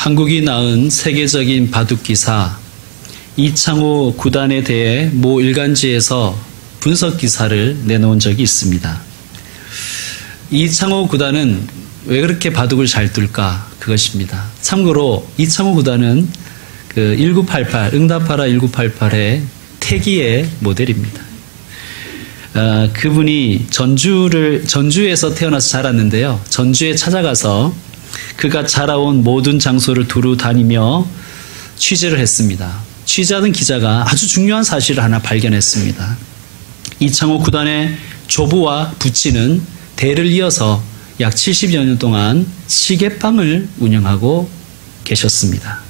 한국이 낳은 세계적인 바둑기사 이창호 구단에 대해 모 일간지에서 분석 기사를 내놓은 적이 있습니다. 이창호 구단은 왜 그렇게 바둑을 잘 둘까? 그것입니다. 참고로 이창호 구단은 그 1988, 응답하라 1988의 태기의 모델입니다. 그분이 전주에서 태어나서 자랐는데요. 전주에 찾아가서 그가 자라온 모든 장소를 두루 다니며 취재를 했습니다. 취재하던 기자가 아주 중요한 사실을 하나 발견했습니다. 이창호 구단의 조부와 부친은 대를 이어서 약 70여 년 동안 시계방을 운영하고 계셨습니다.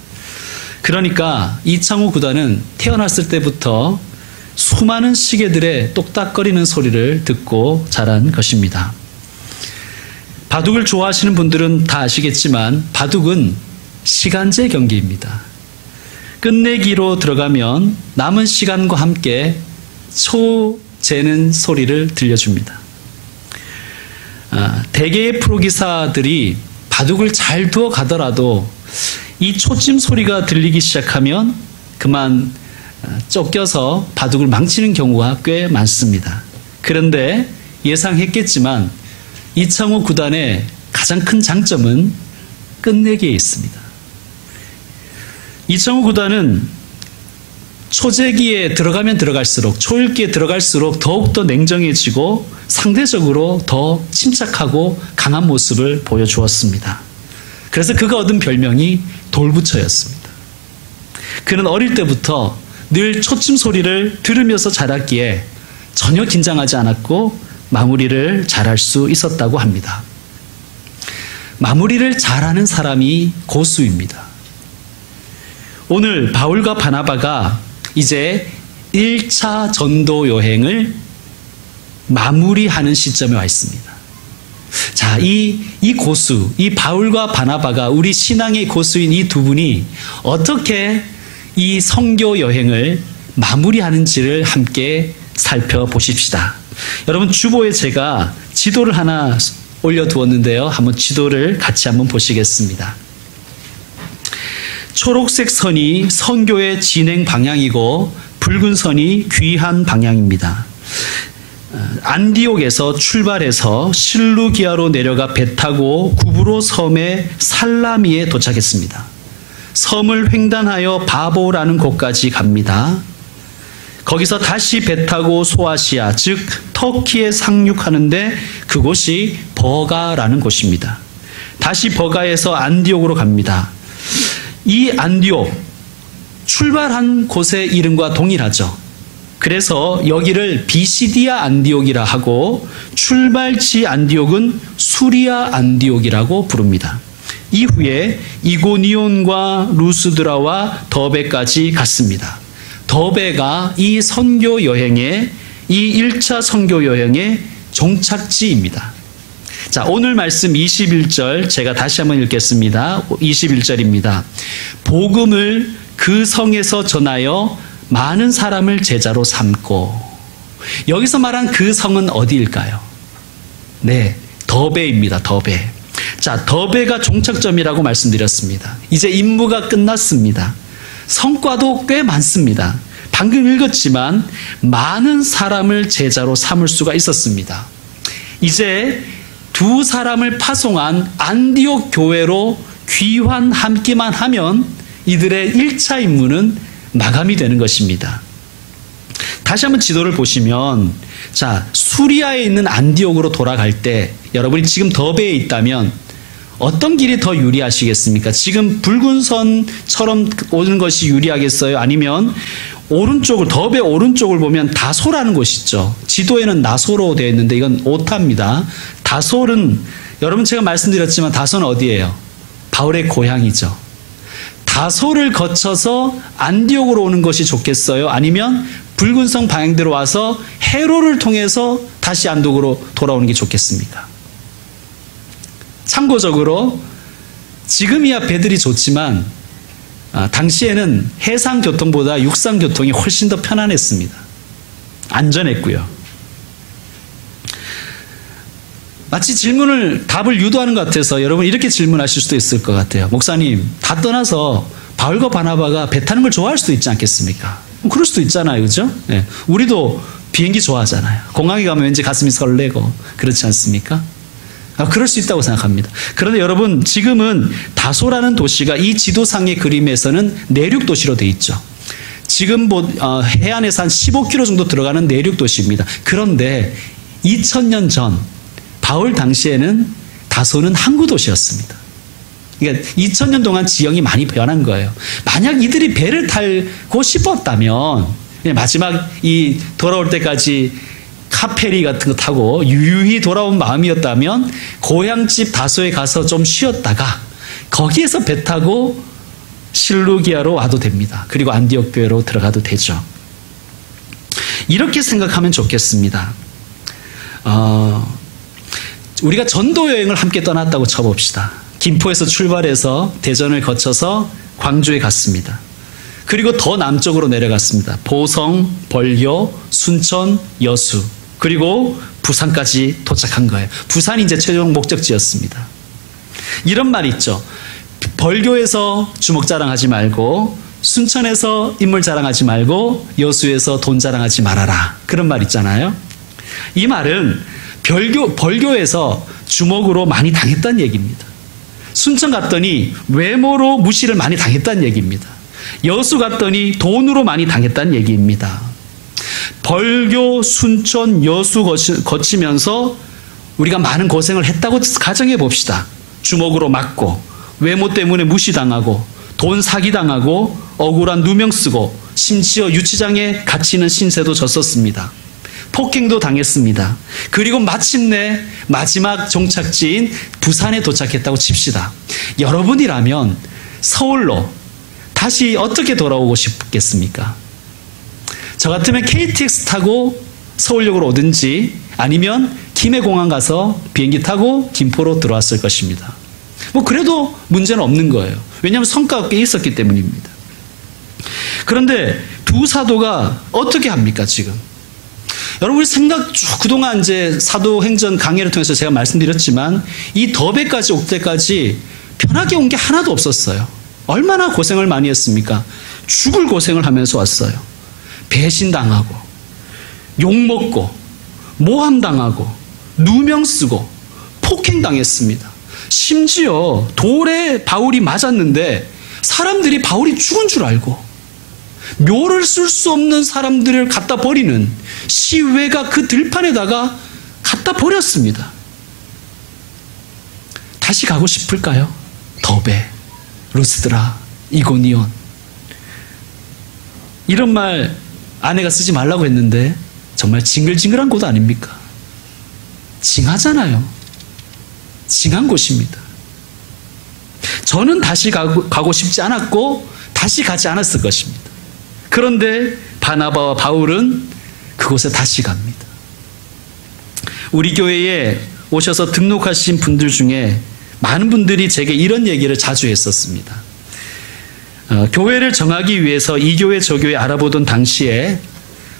그러니까 이창호 구단은 태어났을 때부터 수많은 시계들의 똑딱거리는 소리를 듣고 자란 것입니다. 바둑을 좋아하시는 분들은 다 아시겠지만 바둑은 시간제 경기입니다. 끝내기로 들어가면 남은 시간과 함께 초 재는 소리를 들려줍니다. 대개의 프로기사들이 바둑을 잘 두어 가더라도 이 초침 소리가 들리기 시작하면 그만 쫓겨서 바둑을 망치는 경우가 꽤 많습니다. 그런데 예상했겠지만 이창호 구단의 가장 큰 장점은 끝내기에 있습니다. 이창호 구단은 초재기에 들어가면 들어갈수록, 초읽기에 들어갈수록 더욱더 냉정해지고 상대적으로 더 침착하고 강한 모습을 보여주었습니다. 그래서 그가 얻은 별명이 돌부처였습니다. 그는 어릴 때부터 늘 초침 소리를 들으면서 자랐기에 전혀 긴장하지 않았고 마무리를 잘할 수 있었다고 합니다. 마무리를 잘하는 사람이 고수입니다. 오늘 바울과 바나바가 이제 1차 전도 여행을 마무리하는 시점에 와 있습니다. 자, 이 고수, 이 바울과 바나바가 우리 신앙의 고수인 이 두 분이 어떻게 이 선교 여행을 마무리하는지를 함께 살펴보십시다. 여러분, 주보에 제가 지도를 하나 올려두었는데요. 한번 지도를 같이 한번 보시겠습니다. 초록색 선이 선교의 진행 방향이고 붉은 선이 귀한 방향입니다. 안디옥에서 출발해서 실루기아로 내려가 배 타고 구브로 섬의 살라미에 도착했습니다. 섬을 횡단하여 바보라는 곳까지 갑니다. 거기서 다시 배 타고 소아시아, 즉 터키에 상륙하는데 그곳이 버가라는 곳입니다. 다시 버가에서 안디옥으로 갑니다. 이 안디옥, 출발한 곳의 이름과 동일하죠. 그래서 여기를 비시디아 안디옥이라 하고 출발지 안디옥은 수리아 안디옥이라고 부릅니다. 이후에 이고니온과 루스드라와 더베까지 갔습니다. 더베가 이 선교 여행의, 이 1차 선교 여행의 종착지입니다. 자, 오늘 말씀 21절 제가 다시 한번 읽겠습니다. 21절입니다. 복음을 그 성에서 전하여 많은 사람을 제자로 삼고. 여기서 말한 그 성은 어디일까요? 네, 더베입니다. 더베. 자, 더베가 종착점이라고 말씀드렸습니다. 이제 임무가 끝났습니다. 성과도 꽤 많습니다. 방금 읽었지만 많은 사람을 제자로 삼을 수가 있었습니다. 이제 두 사람을 파송한 안디옥 교회로 귀환함기만 하면 이들의 1차 임무는 마감이 되는 것입니다. 다시 한번 지도를 보시면, 자, 수리아에 있는 안디옥으로 돌아갈 때 여러분이 지금 더베에 있다면 어떤 길이 더 유리하시겠습니까? 지금 붉은 선처럼 오는 것이 유리하겠어요? 아니면 오른쪽을, 더베 오른쪽을 보면 다소라는 곳이 있죠. 지도에는 나소로 되어 있는데 이건 오타입니다. 다솔은, 여러분 제가 말씀드렸지만 다소는 어디예요? 바울의 고향이죠. 다소를 거쳐서 안디옥으로 오는 것이 좋겠어요? 아니면 붉은 성 방향대로 와서 헤로를 통해서 다시 안디옥으로 돌아오는 게 좋겠습니까? 참고적으로 지금이야 배들이 좋지만 당시에는 해상교통보다 육상교통이 훨씬 더 편안했습니다. 안전했고요. 마치 답을 유도하는 것 같아서 여러분 이렇게 질문하실 수도 있을 것 같아요. 목사님, 다 떠나서 바울과 바나바가 배 타는 걸 좋아할 수도 있지 않겠습니까? 그럴 수도 있잖아요. 그죠? 네. 우리도 비행기 좋아하잖아요. 공항에 가면 왠지 가슴이 설레고 그렇지 않습니까? 그럴 수 있다고 생각합니다. 그런데 여러분, 지금은 다소라는 도시가 이 지도상의 그림에서는 내륙 도시로 돼 있죠. 지금 해안에서 한 15km 정도 들어가는 내륙 도시입니다. 그런데 2000년 전 바울 당시에는 다소는 항구 도시였습니다. 그러니까 2000년 동안 지형이 많이 변한 거예요. 만약 이들이 배를 타고 싶었다면 마지막 돌아올 때까지 카페리 같은 거 타고 유유히 돌아온 마음이었다면 고향집 다소에 가서 좀 쉬었다가 거기에서 배 타고 실루기아로 와도 됩니다. 그리고 안디옥 교회로 들어가도 되죠. 이렇게 생각하면 좋겠습니다. 우리가 전도 여행을 함께 떠났다고 쳐봅시다. 김포에서 출발해서 대전을 거쳐서 광주에 갔습니다. 그리고 더 남쪽으로 내려갔습니다. 보성, 벌교, 순천, 여수, 그리고 부산까지 도착한 거예요. 부산이 이제 최종 목적지였습니다. 이런 말 있죠. 벌교에서 주먹 자랑하지 말고, 순천에서 인물 자랑하지 말고, 여수에서 돈 자랑하지 말아라. 그런 말 있잖아요. 이 말은 벌교에서 주먹으로 많이 당했다는 얘기입니다. 순천 갔더니 외모로 무시를 많이 당했다는 얘기입니다. 여수 갔더니 돈으로 많이 당했다는 얘기입니다. 벌교, 순천, 여수 거치면서 우리가 많은 고생을 했다고 가정해 봅시다. 주먹으로 맞고, 외모 때문에 무시당하고, 돈 사기당하고, 억울한 누명 쓰고, 심지어 유치장에 갇히는 신세도 졌었습니다. 폭행도 당했습니다. 그리고 마침내 마지막 종착지인 부산에 도착했다고 칩시다. 여러분이라면 서울로 다시 어떻게 돌아오고 싶겠습니까? 저 같으면 KTX 타고 서울역으로 오든지 아니면 김해공항 가서 비행기 타고 김포로 들어왔을 것입니다. 그래도 문제는 없는 거예요. 왜냐하면 성과가 꽤 있었기 때문입니다. 그런데 두 사도가 어떻게 합니까, 지금? 여러분, 그동안 이제 사도행전 강해를 통해서 제가 말씀드렸지만, 이 더베까지 올 때까지 편하게 온 게 하나도 없었어요. 얼마나 고생을 많이 했습니까? 죽을 고생을 하면서 왔어요. 배신당하고, 욕먹고, 모함당하고, 누명 쓰고, 폭행당했습니다. 심지어 돌에 바울이 맞았는데, 사람들이 바울이 죽은 줄 알고, 묘를 쓸 수 없는 사람들을 갖다 버리는 시외가 그 들판에다가 갖다 버렸습니다. 다시 가고 싶을까요? 더베, 루스드라, 이고니온. 이런 말 아내가 쓰지 말라고 했는데 정말 징글징글한 곳 아닙니까? 징하잖아요. 징한 곳입니다. 저는 다시 가고 싶지 않았고 다시 가지 않았을 것입니다. 그런데 바나바와 바울은 그곳에 다시 갑니다. 우리 교회에 오셔서 등록하신 분들 중에 많은 분들이 제게 이런 얘기를 자주 했었습니다. 교회를 정하기 위해서 이 교회 저 교회 알아보던 당시에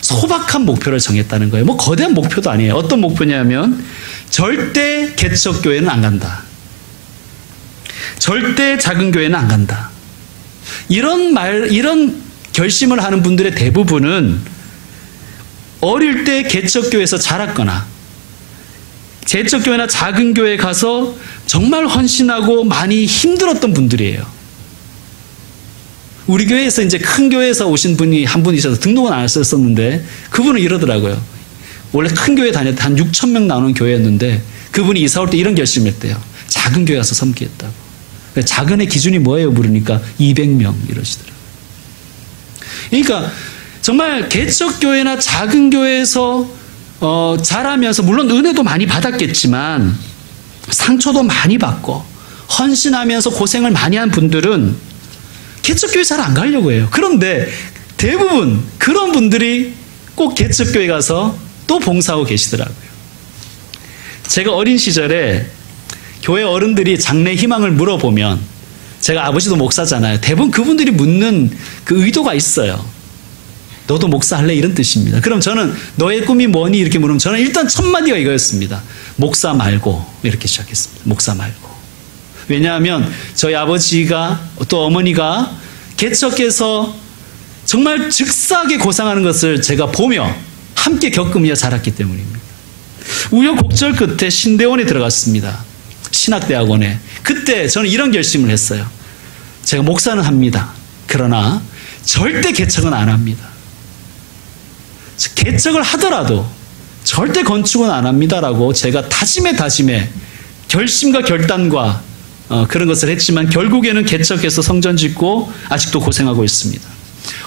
소박한 목표를 정했다는 거예요. 거대한 목표도 아니에요. 어떤 목표냐면 절대 개척교회는 안 간다. 절대 작은 교회는 안 간다. 이런 결심을 하는 분들의 대부분은 어릴 때 개척교회에서 자랐거나 개척교회나 작은 교회에 가서 정말 헌신하고 많이 힘들었던 분들이에요. 우리 교회에서 이제 큰 교회에서 오신 분이 한 분 있어서 등록은 안 했었는데 그분은 이러더라고요. 원래 큰 교회 다닐 때 한 6,000명 나오는 교회였는데 그분이 이사 올 때 이런 결심을 했대요. 작은 교회 가서 섬기겠다고. 작은의 기준이 뭐예요? 물으니까 200명 이러시더라고요. 그러니까 정말 개척교회나 작은 교회에서 자라면서 물론 은혜도 많이 받았겠지만 상처도 많이 받고 헌신하면서 고생을 많이 한 분들은 개척교회 잘 안 가려고 해요. 그런데 대부분 그런 분들이 꼭 개척교회 가서 또 봉사하고 계시더라고요. 제가 어린 시절에 교회 어른들이 장래 희망을 물어보면 제가 아버지도 목사잖아요. 대부분 그분들이 묻는 그 의도가 있어요. 너도 목사할래? 이런 뜻입니다. 그럼 저는 너의 꿈이 뭐니? 이렇게 물으면 저는 일단 첫 마디가 이거였습니다. 목사 말고. 이렇게 시작했습니다. 목사 말고. 왜냐하면 저희 아버지가 또 어머니가 개척해서 정말 즉사하게 고생하는 것을 제가 보며 함께 겪으며 자랐기 때문입니다. 우여곡절 끝에 신대원에 들어갔습니다. 신학대학원에. 그때 저는 이런 결심을 했어요. 제가 목사는 합니다. 그러나 절대 개척은 안 합니다. 개척을 하더라도 절대 건축은 안 합니다라고 제가 다짐에 결심과 결단과 그런 것을 했지만 결국에는 개척해서 성전 짓고 아직도 고생하고 있습니다.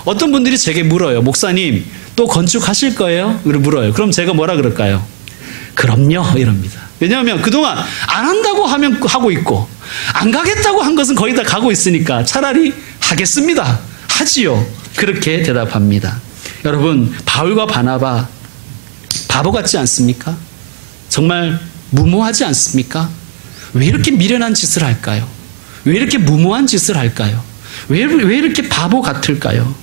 어떤 분들이 제게 물어요. 목사님 또 건축하실 거예요? 물어요. 그럼 제가 뭐라 그럴까요? 그럼요 이럽니다. 왜냐하면 그동안 안 한다고 하면 하고 있고 안 가겠다고 한 것은 거의 다 가고 있으니까 차라리 하겠습니다. 하지요. 그렇게 대답합니다. 여러분 바울과 바나바 바보 같지 않습니까? 정말 무모하지 않습니까? 왜 이렇게 미련한 짓을 할까요? 왜 이렇게 무모한 짓을 할까요? 왜 이렇게 바보 같을까요?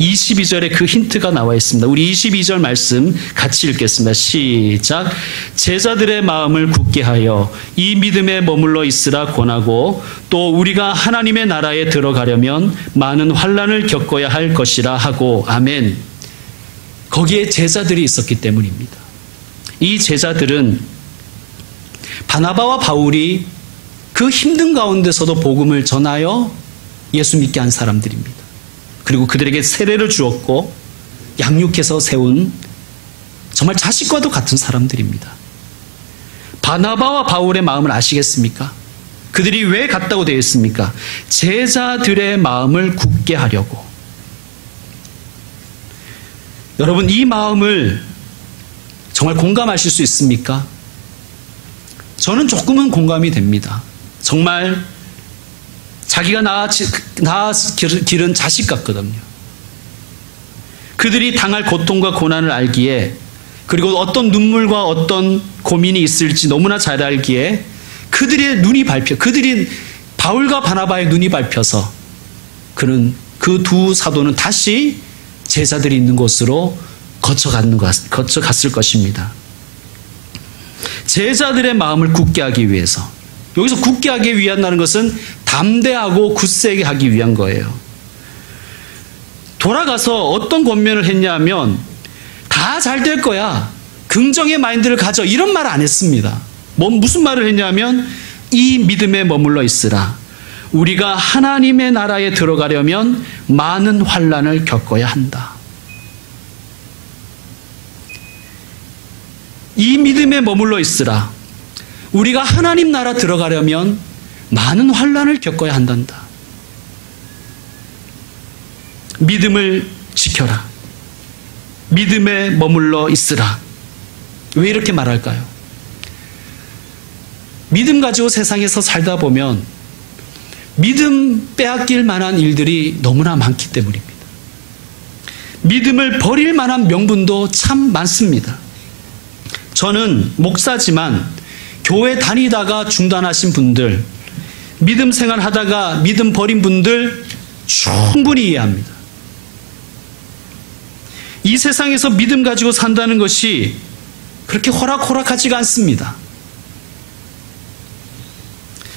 22절에 그 힌트가 나와 있습니다. 우리 22절 말씀 같이 읽겠습니다. 시작. 제자들의 마음을 굳게 하여 이 믿음에 머물러 있으라 권하고 또 우리가 하나님의 나라에 들어가려면 많은 환난을 겪어야 할 것이라 하고. 아멘. 거기에 제자들이 있었기 때문입니다. 이 제자들은 바나바와 바울이 그 힘든 가운데서도 복음을 전하여 예수 믿게 한 사람들입니다. 그리고 그들에게 세례를 주었고 양육해서 세운 정말 자식과도 같은 사람들입니다. 바나바와 바울의 마음을 아시겠습니까? 그들이 왜 같다고 되어 있습니까? 제자들의 마음을 굳게 하려고. 여러분 이 마음을 정말 공감하실 수 있습니까? 저는 조금은 공감이 됩니다. 정말 자기가 낳아 기른 자식 같거든요. 그들이 당할 고통과 고난을 알기에 그리고 어떤 눈물과 어떤 고민이 있을지 너무나 잘 알기에 그들이 바울과 바나바의 눈이 밟혀서 그 두 사도는 다시 제자들이 있는 곳으로 거쳐갔을 것입니다. 제자들의 마음을 굳게 하기 위해서, 여기서 굳게 하기 위한다는 것은 담대하고 굳세게 하기 위한 거예요. 돌아가서 어떤 권면을 했냐 하면 다 잘 될 거야, 긍정의 마인드를 가져, 이런 말을 안 했습니다. 무슨 말을 했냐면 이 믿음에 머물러 있으라. 우리가 하나님의 나라에 들어가려면 많은 환난을 겪어야 한다. 이 믿음에 머물러 있으라. 우리가 하나님 나라 들어가려면 많은 환난을 겪어야 한단다. 믿음을 지켜라. 믿음에 머물러 있으라. 왜 이렇게 말할까요? 믿음 가지고 세상에서 살다 보면 믿음 빼앗길 만한 일들이 너무나 많기 때문입니다. 믿음을 버릴 만한 명분도 참 많습니다. 저는 목사지만 교회 다니다가 중단하신 분들, 믿음 생활하다가 믿음 버린 분들 충분히 이해합니다. 이 세상에서 믿음 가지고 산다는 것이 그렇게 호락호락하지가 않습니다.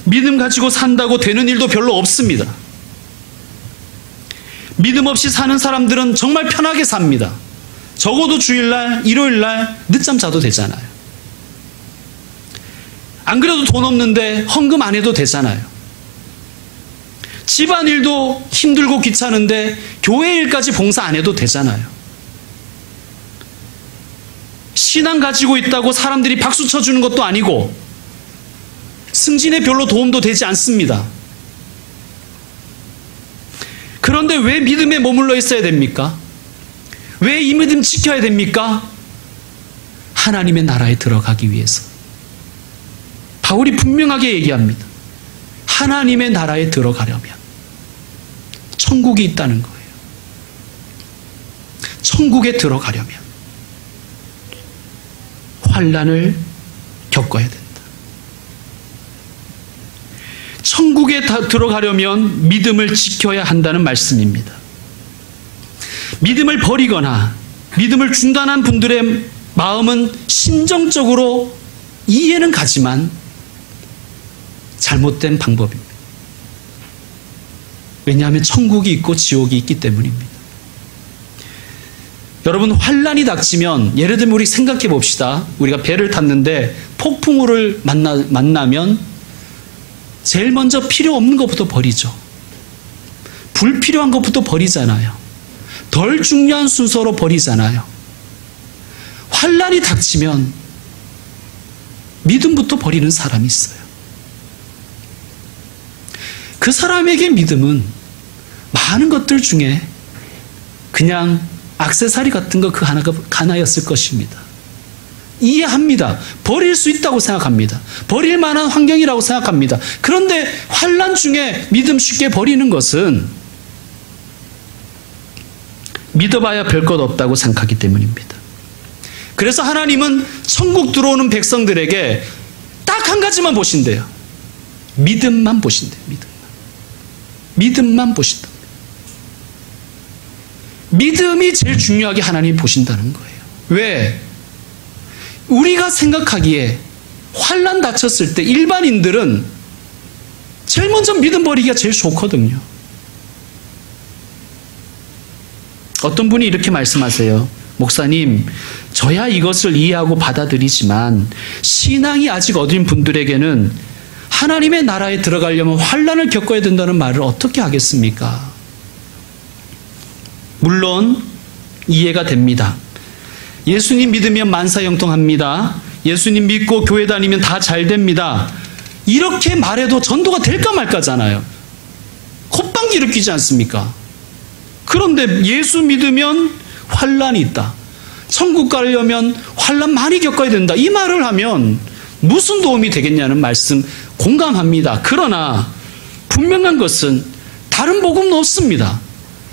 믿음 가지고 산다고 되는 일도 별로 없습니다. 믿음 없이 사는 사람들은 정말 편하게 삽니다. 적어도 주일날, 일요일날 늦잠 자도 되잖아요. 안 그래도 돈 없는데 헌금 안 해도 되잖아요. 집안일도 힘들고 귀찮은데 교회 일까지 봉사 안 해도 되잖아요. 신앙 가지고 있다고 사람들이 박수 쳐주는 것도 아니고 승진에 별로 도움도 되지 않습니다. 그런데 왜 믿음에 머물러 있어야 됩니까? 왜 이 믿음 지켜야 됩니까? 하나님의 나라에 들어가기 위해서. 바울이 분명하게 얘기합니다. 하나님의 나라에 들어가려면 천국이 있다는 거예요. 천국에 들어가려면 환난을 겪어야 된다. 천국에 들어가려면 믿음을 지켜야 한다는 말씀입니다. 믿음을 버리거나 믿음을 중단한 분들의 마음은 심정적으로 이해는 가지만 잘못된 방법입니다. 왜냐하면 천국이 있고 지옥이 있기 때문입니다. 여러분, 환란이 닥치면, 예를 들면 우리 생각해 봅시다. 우리가 배를 탔는데 폭풍우를 만나면 제일 먼저 필요 없는 것부터 버리죠. 불필요한 것부터 버리잖아요. 덜 중요한 순서로 버리잖아요. 환란이 닥치면 믿음부터 버리는 사람이 있어요. 그 사람에게 믿음은 많은 것들 중에 그냥 액세서리 같은 거 그 하나였을 것입니다. 이해합니다. 버릴 수 있다고 생각합니다. 버릴 만한 환경이라고 생각합니다. 그런데 환란 중에 믿음 쉽게 버리는 것은 믿어봐야 별 것 없다고 생각하기 때문입니다. 그래서 하나님은 천국 들어오는 백성들에게 딱 한 가지만 보신대요. 믿음만 보신대요. 믿음만 보신다. 믿음이 제일 중요하게 하나님이 보신다는 거예요. 왜? 우리가 생각하기에 환란 닥쳤을 때 일반인들은 제일 먼저 믿음 버리기가 제일 좋거든요. 어떤 분이 이렇게 말씀하세요. 목사님, 저야 이것을 이해하고 받아들이지만 신앙이 아직 어린 분들에게는 하나님의 나라에 들어가려면 환란을 겪어야 된다는 말을 어떻게 하겠습니까? 물론 이해가 됩니다. 예수님 믿으면 만사형통합니다. 예수님 믿고 교회 다니면 다 잘 됩니다. 이렇게 말해도 전도가 될까 말까잖아요. 콧방귀를 뀌지 않습니까? 그런데 예수 믿으면 환란이 있다. 천국 가려면 환란 많이 겪어야 된다. 이 말을 하면 무슨 도움이 되겠냐는 말씀 공감합니다. 그러나 분명한 것은 다른 복음은 없습니다.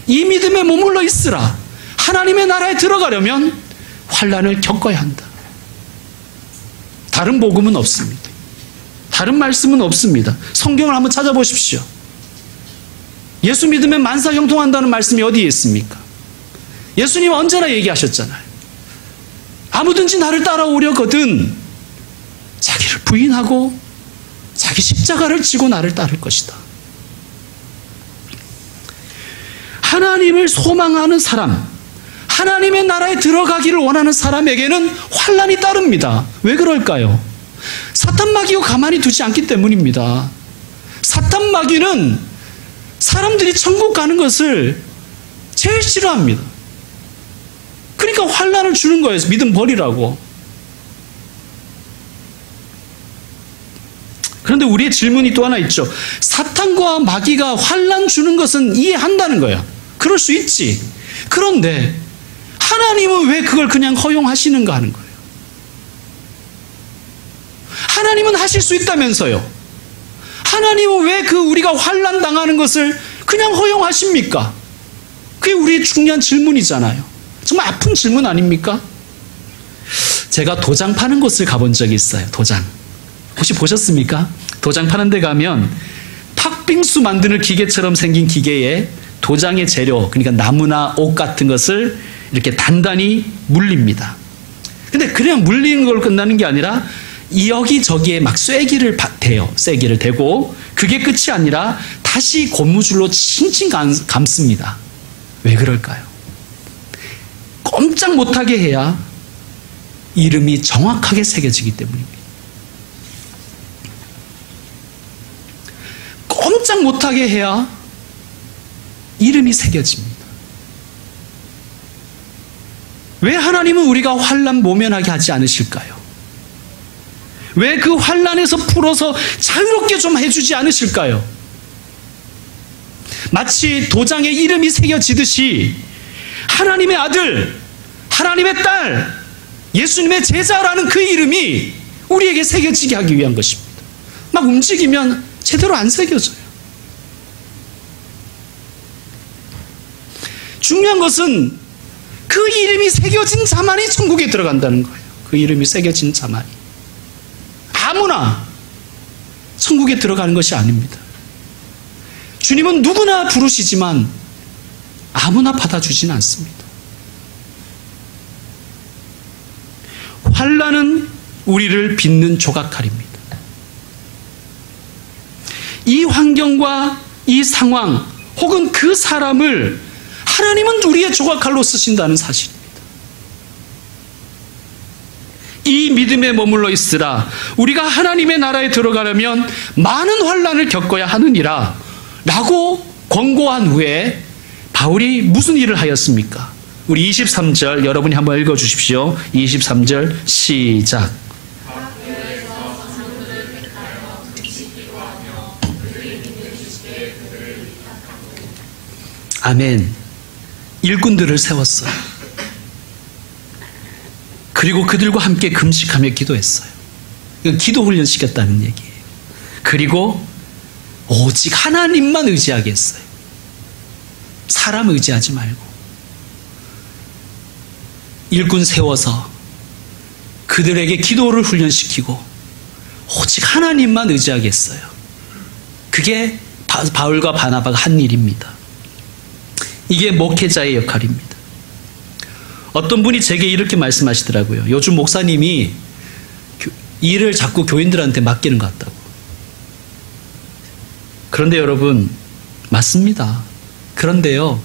이 믿음에 머물러 있으라. 하나님의 나라에 들어가려면 환란을 겪어야 한다. 다른 복음은 없습니다. 다른 말씀은 없습니다. 성경을 한번 찾아보십시오. 예수 믿으면 만사형통한다는 말씀이 어디에 있습니까? 예수님은 언제나 얘기하셨잖아요. 아무든지 나를 따라오려거든 자기를 부인하고 자기 십자가를 지고 나를 따를 것이다. 하나님을 소망하는 사람, 하나님의 나라에 들어가기를 원하는 사람에게는 환란이 따릅니다. 왜 그럴까요? 사탄 마귀가 가만히 두지 않기 때문입니다. 사탄 마귀는 사람들이 천국 가는 것을 제일 싫어합니다. 그러니까 환란을 주는 거예요. 믿음 버리라고. 그런데 우리의 질문이 또 하나 있죠. 사탄과 마귀가 환란 주는 것은 이해한다는 거예요. 그럴 수 있지. 그런데 하나님은 왜 그걸 그냥 허용하시는가 하는 거예요. 하나님은 하실 수 있다면서요. 하나님은 왜 우리가 환란 당하는 것을 그냥 허용하십니까? 그게 우리의 중요한 질문이잖아요. 정말 아픈 질문 아닙니까? 제가 도장 파는 곳을 가본 적이 있어요. 도장. 혹시 보셨습니까? 도장 파는 데 가면 팥빙수 만드는 기계처럼 생긴 기계에 도장의 재료, 그러니까 나무나 옷 같은 것을 이렇게 단단히 물립니다. 근데 그냥 물리는 걸로 끝나는 게 아니라 여기저기에 막 쐐기를 대요. 쐐기를 대고 그게 끝이 아니라 다시 고무줄로 칭칭 감습니다. 왜 그럴까요? 꼼짝 못하게 해야 이름이 정확하게 새겨지기 때문입니다. 꼼짝 못하게 해야 이름이 새겨집니다. 왜 하나님은 우리가 환난 모면하게 하지 않으실까요? 왜 그 환난에서 풀어서 자유롭게 좀 해주지 않으실까요? 마치 도장에 이름이 새겨지듯이 하나님의 아들, 하나님의 딸, 예수님의 제자라는 그 이름이 우리에게 새겨지게 하기 위한 것입니다. 막 움직이면 제대로 안 새겨져요. 중요한 것은 그 이름이 새겨진 자만이 천국에 들어간다는 거예요. 그 이름이 새겨진 자만이. 아무나 천국에 들어가는 것이 아닙니다. 주님은 누구나 부르시지만 아무나 받아주지는 않습니다. 환난은 우리를 빚는 조각칼입니다. 이 환경과 이 상황 혹은 그 사람을 하나님은 우리의 조각칼로 쓰신다는 사실입니다. 이 믿음에 머물러 있으라. 우리가 하나님의 나라에 들어가려면 많은 환난을 겪어야 하느니라 라고 권고한 후에 바울이 무슨 일을 하였습니까? 우리 23절 여러분이 한번 읽어주십시오. 23절 시작. 아멘. 일꾼들을 세웠어요. 그리고 그들과 함께 금식하며 기도했어요. 기도 훈련시켰다는 얘기예요. 그리고 오직 하나님만 의지하게 했어요. 사람 의지하지 말고. 일꾼 세워서 그들에게 기도를 훈련시키고 오직 하나님만 의지하게 했어요. 그게 바울과 바나바가 한 일입니다. 이게 목회자의 역할입니다. 어떤 분이 제게 이렇게 말씀하시더라고요. 요즘 목사님이 일을 자꾸 교인들한테 맡기는 것 같다고. 그런데 여러분, 맞습니다. 그런데요,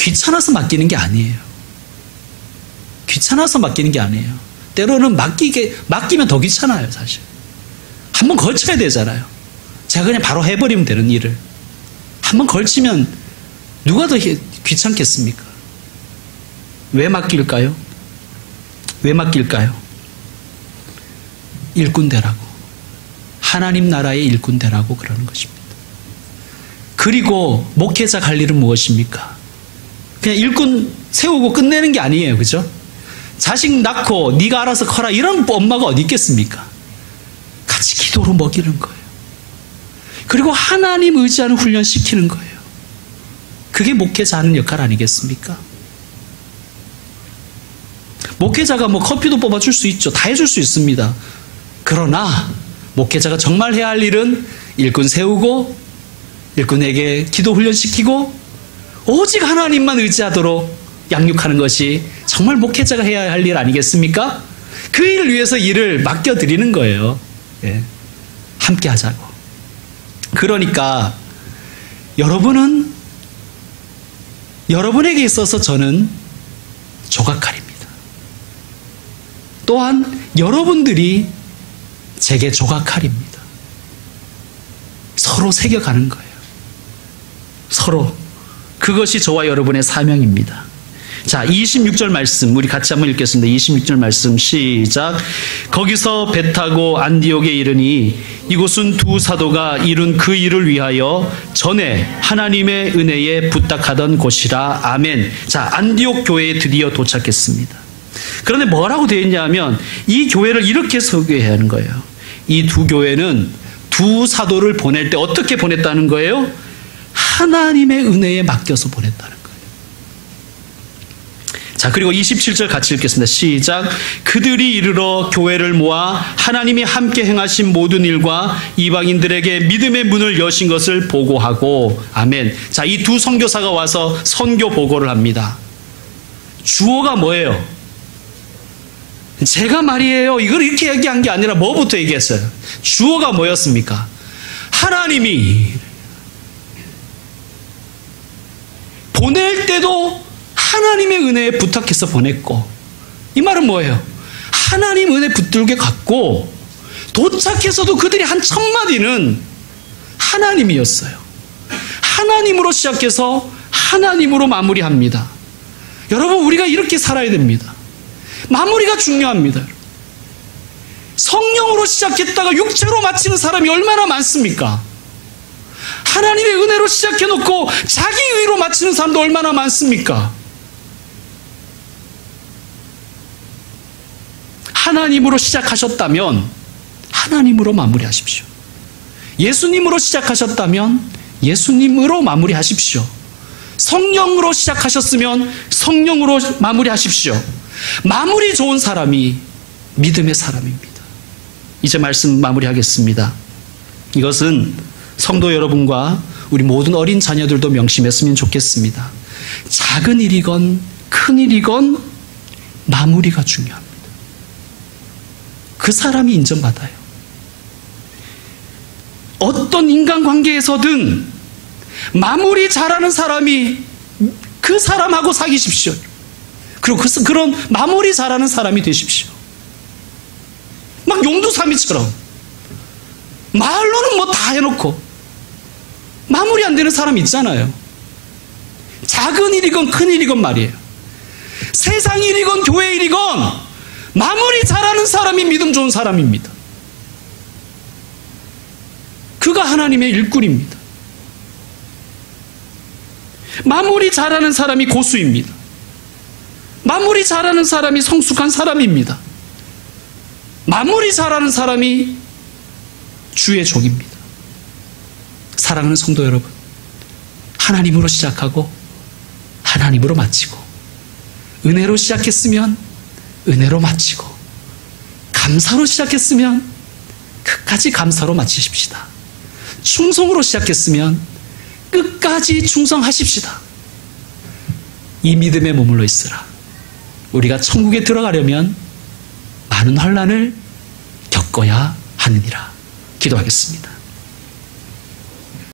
귀찮아서 맡기는 게 아니에요. 귀찮아서 맡기는 게 아니에요. 때로는 맡기면 더 귀찮아요, 사실. 한번 걸쳐야 되잖아요. 제가 그냥 바로 해버리면 되는 일을. 한번 걸치면 누가 더 귀찮겠습니까? 왜 맡길까요? 왜 맡길까요? 일꾼 되라고. 하나님 나라의 일꾼 되라고 그러는 것입니다. 그리고 목회자 갈 일은 무엇입니까? 그냥 일꾼 세우고 끝내는 게 아니에요. 그죠? 자식 낳고 네가 알아서 커라 이런 엄마가 어디 있겠습니까? 같이 기도로 먹이는 거예요. 그리고 하나님 의지하는 훈련시키는 거예요. 그게 목회자 하는 역할 아니겠습니까? 목회자가 뭐 커피도 뽑아줄 수 있죠. 다 해줄 수 있습니다. 그러나 목회자가 정말 해야 할 일은 일꾼 세우고 일꾼에게 기도 훈련시키고 오직 하나님만 의지하도록 양육하는 것이 정말 목회자가 해야 할 일 아니겠습니까? 그 일을 위해서 일을 맡겨드리는 거예요. 예. 함께 하자고. 그러니까 여러분에게 있어서 저는 조각칼입니다. 또한 여러분들이 제게 조각칼입니다. 서로 새겨가는 거예요. 서로. 그것이 저와 여러분의 사명입니다. 자, 26절 말씀 우리 같이 한번 읽겠습니다. 26절 말씀 시작. 거기서 배 타고 안디옥에 이르니 이곳은 두 사도가 이룬 그 일을 위하여 전에 하나님의 은혜에 부탁하던 곳이라. 아멘. 자, 안디옥 교회에 드디어 도착했습니다. 그런데 뭐라고 되어 있냐 하면 이 교회를 이렇게 소개해야 하는 거예요. 이 두 교회는 두 사도를 보낼 때 어떻게 보냈다는 거예요? 하나님의 은혜에 맡겨서 보냈다는 거예요. 자, 그리고 27절 같이 읽겠습니다. 시작. 그들이 이르러 교회를 모아 하나님이 함께 행하신 모든 일과 이방인들에게 믿음의 문을 여신 것을 보고하고. 아멘. 자, 이 두 선교사가 와서 선교 보고를 합니다. 주어가 뭐예요? 제가 말이에요. 이걸 이렇게 얘기한 게 아니라 뭐부터 얘기했어요? 주어가 뭐였습니까? 하나님이 보낼 때도 하나님의 은혜에 부탁해서 보냈고, 이 말은 뭐예요? 하나님 은혜 붙들게 갔고 도착해서도 그들이 한 첫 마디는 하나님이었어요. 하나님으로 시작해서 하나님으로 마무리합니다. 여러분, 우리가 이렇게 살아야 됩니다. 마무리가 중요합니다. 성령으로 시작했다가 육체로 마치는 사람이 얼마나 많습니까? 하나님의 은혜로 시작해놓고 자기 의로 마치는 사람도 얼마나 많습니까? 하나님으로 시작하셨다면 하나님으로 마무리하십시오. 예수님으로 시작하셨다면 예수님으로 마무리하십시오. 성령으로 시작하셨으면 성령으로 마무리하십시오. 마무리 좋은 사람이 믿음의 사람입니다. 이제 말씀 마무리하겠습니다. 이것은 성도 여러분과 우리 모든 어린 자녀들도 명심했으면 좋겠습니다. 작은 일이건 큰 일이건 마무리가 중요합니다. 그 사람이 인정받아요. 어떤 인간관계에서든 마무리 잘하는 사람이 그 사람하고 사귀십시오. 그리고 그런 마무리 잘하는 사람이 되십시오. 막 용두사미처럼 말로는 뭐 다 해놓고 마무리 안 되는 사람 있잖아요. 작은 일이건 큰 일이건 말이에요. 세상 일이건 교회 일이건 마무리 잘하는 사람이 믿음 좋은 사람입니다. 그가 하나님의 일꾼입니다. 마무리 잘하는 사람이 고수입니다. 마무리 잘하는 사람이 성숙한 사람입니다. 마무리 잘하는 사람이 주의 종입니다. 사랑하는 성도 여러분, 하나님으로 시작하고 하나님으로 마치고, 은혜로 시작했으면 은혜로 마치고, 감사로 시작했으면 끝까지 감사로 마치십시다. 충성으로 시작했으면 끝까지 충성하십시다. 이 믿음에 머물러 있으라. 우리가 천국에 들어가려면 많은 환난을 겪어야 하느니라. 기도하겠습니다.